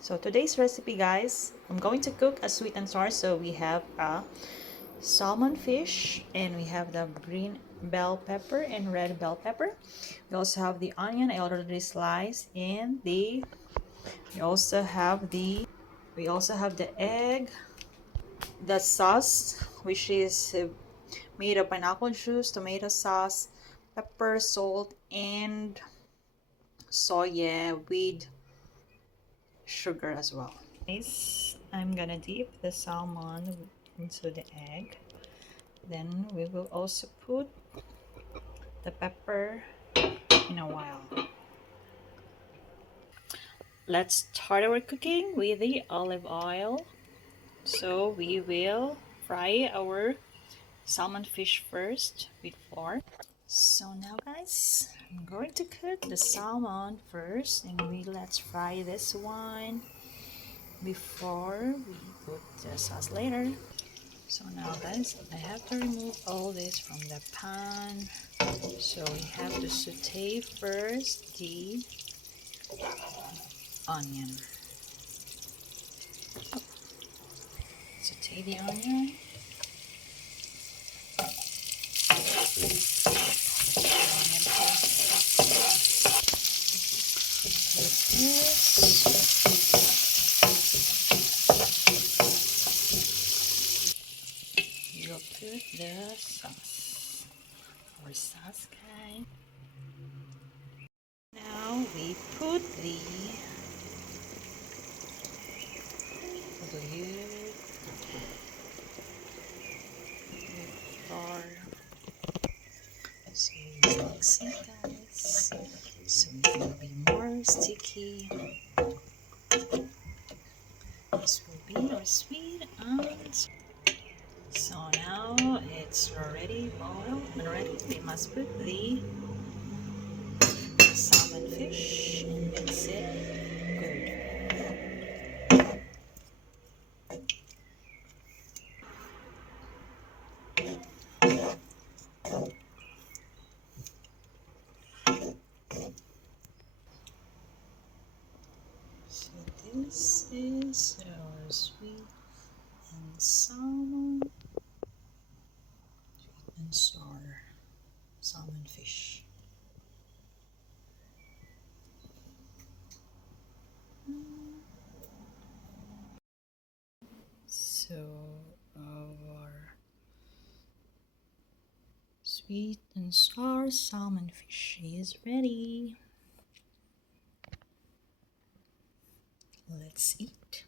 So today's recipe, guys, I'm going to cook a sweet and sour. So we have a salmon fish, and we have the green bell pepper and red bell pepper. We also have the onion I already sliced, and we also have the egg, the sauce, which is made of pineapple juice, tomato sauce, pepper, salt, and soya with sugar as well. Nice. I'm gonna dip the salmon into the egg. Then we will also put the pepper in a while. Let's start our cooking with the olive oil. So we will fry our salmon fish first with flour. So now, guys, I'm going to cook the salmon first, and let's fry this one before we put the sauce later. So now, guys, I have to remove all this from the pan. So we have to saute first the onion. Saute the onion. You'll put the sauce. Or sauce, guys. Now we put the lid, flour. So we mix it, guys. So it will be more sticky. This will be our sweet and so now it's already boiled and ready. We must put the salmon fish and mix it good. So this is our sweet and salmon, sweet and sour salmon fish. So our sweet and sour salmon fish is ready. Let's eat.